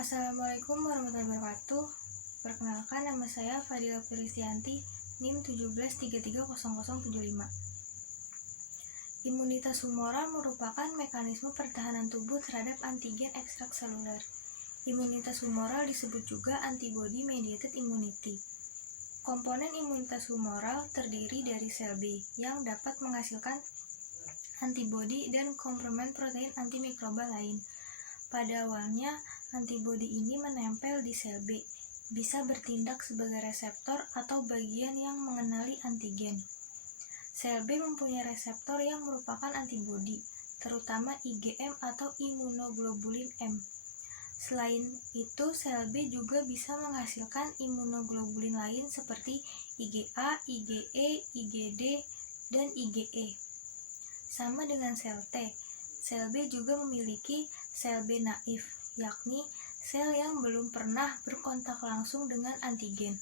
Assalamualaikum warahmatullahi wabarakatuh. Perkenalkan, nama saya Fadila Firistianti, NIM 1733075. Imunitas humoral merupakan mekanisme pertahanan tubuh terhadap antigen ekstraseluler. Imunitas humoral disebut juga antibody mediated immunity. Komponen imunitas humoral terdiri dari sel B yang dapat menghasilkan antibody dan komplemen protein antimikroba lain. Pada awalnya, antibodi ini menempel di sel B, bisa bertindak sebagai reseptor atau bagian yang mengenali antigen. Sel B mempunyai reseptor yang merupakan antibodi, terutama IgM atau imunoglobulin M. Selain itu, sel B juga bisa menghasilkan imunoglobulin lain seperti IgA, IgE, IgD, dan IgE. Sama dengan sel T, sel B juga memiliki sel B naif, yakni sel yang belum pernah berkontak langsung dengan antigen.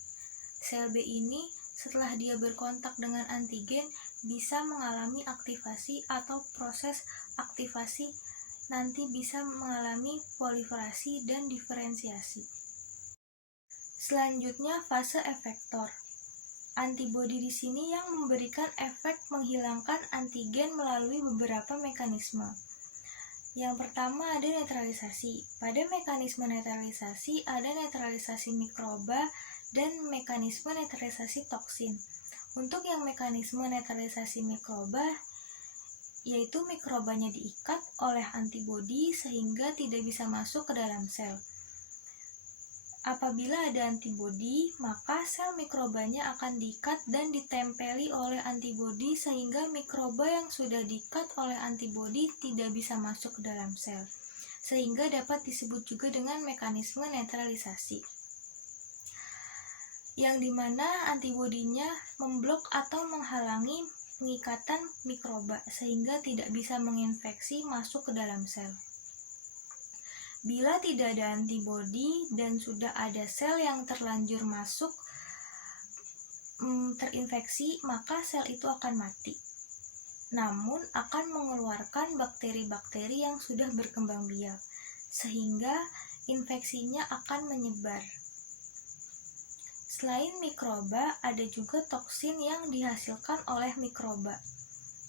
Sel B ini setelah dia berkontak dengan antigen bisa mengalami aktivasi atau proses aktivasi, nanti bisa mengalami proliferasi dan diferensiasi. Selanjutnya fase efektor. Antibodi di sini yang memberikan efek menghilangkan antigen melalui beberapa mekanisme. Yang pertama ada netralisasi. Pada mekanisme netralisasi ada netralisasi mikroba dan mekanisme netralisasi toksin. Untuk yang mekanisme netralisasi mikroba, yaitu mikrobanya diikat oleh antibodi sehingga tidak bisa masuk ke dalam sel. Apabila ada antibodi, maka sel mikrobanya akan diikat dan ditempeli oleh antibodi sehingga mikroba yang sudah diikat oleh antibodi tidak bisa masuk ke dalam sel, sehingga dapat disebut juga dengan mekanisme netralisasi, yang dimana antibodinya memblok atau menghalangi pengikatan mikroba sehingga tidak bisa menginfeksi masuk ke dalam sel. Bila tidak ada antibodi dan sudah ada sel yang terlanjur masuk terinfeksi, maka sel itu akan mati. Namun akan mengeluarkan bakteri-bakteri yang sudah berkembang biak, sehingga infeksinya akan menyebar. Selain mikroba, ada juga toksin yang dihasilkan oleh mikroba.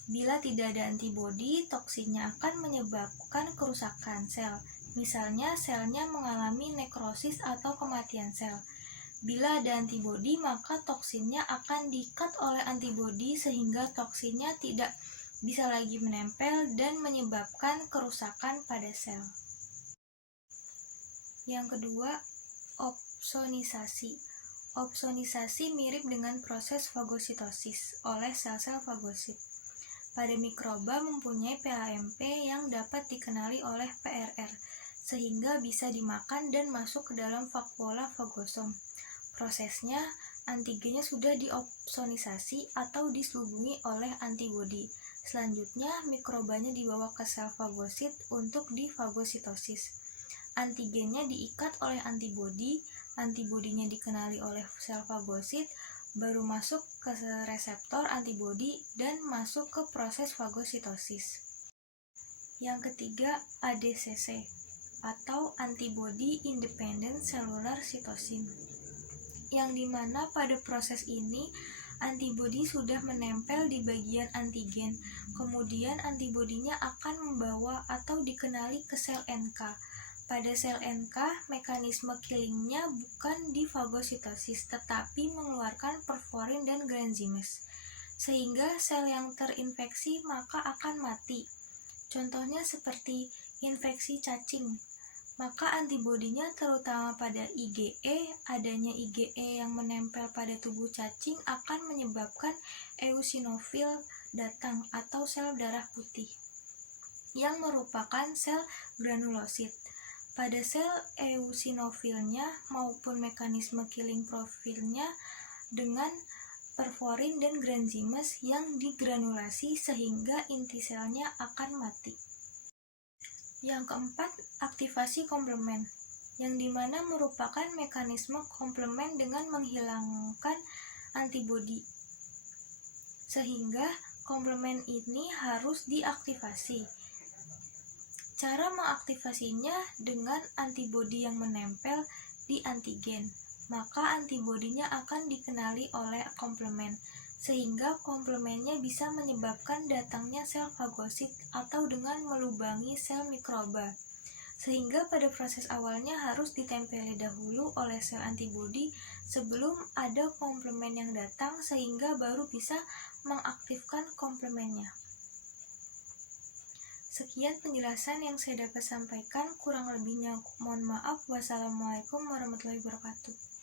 Bila tidak ada antibodi, toksinnya akan menyebabkan kerusakan sel. Misalnya, selnya mengalami nekrosis atau kematian sel. Bila ada antibodi, maka toksinnya akan diikat oleh antibodi sehingga toksinnya tidak bisa lagi menempel dan menyebabkan kerusakan pada sel. Yang kedua, opsonisasi. Opsonisasi mirip dengan proses fagositosis oleh sel-sel fagosit. Pada mikroba mempunyai PAMP yang dapat dikenali oleh PRR, sehingga bisa dimakan dan masuk ke dalam vakuola fagosom. Prosesnya, antigennya sudah diopsonisasi atau diselubungi oleh antibodi. Selanjutnya, mikrobanya dibawa ke sel fagosit untuk difagositosis. Antigennya diikat oleh antibodi, antibodinya dikenali oleh sel fagosit, baru masuk ke reseptor antibodi dan masuk ke proses fagositosis. Yang ketiga, ADCC atau Antibody Independent Cellular Cytosine, yang dimana pada proses ini antibodi sudah menempel di bagian antigen, kemudian antibodinya akan membawa atau dikenali ke sel NK. Pada sel NK, mekanisme killingnya bukan di fagositosis, tetapi mengeluarkan perforin dan granzymes, sehingga sel yang terinfeksi maka akan mati. Contohnya seperti infeksi cacing, maka antibodinya terutama pada IgE, adanya IgE yang menempel pada tubuh cacing akan menyebabkan eosinofil datang atau sel darah putih, yang merupakan sel granulosit. Pada sel eosinofilnya maupun mekanisme killing profilnya dengan perforin dan granzymes yang digranulasi sehingga inti selnya akan mati. Yang keempat, aktivasi komplemen, yang dimana merupakan mekanisme komplemen dengan menghilangkan antibodi, sehingga komplemen ini harus diaktifasi. Cara mengaktifasinya dengan antibodi yang menempel di antigen, maka antibodinya akan dikenali oleh komplemen, sehingga komplemennya bisa menyebabkan datangnya sel fagosit atau dengan melubangi sel mikroba. Sehingga pada proses awalnya harus ditempeli dahulu oleh sel antibodi sebelum ada komplemen yang datang, sehingga baru bisa mengaktifkan komplemennya. Sekian penjelasan yang saya dapat sampaikan, kurang lebihnya mohon maaf. Wassalamualaikum warahmatullahi wabarakatuh.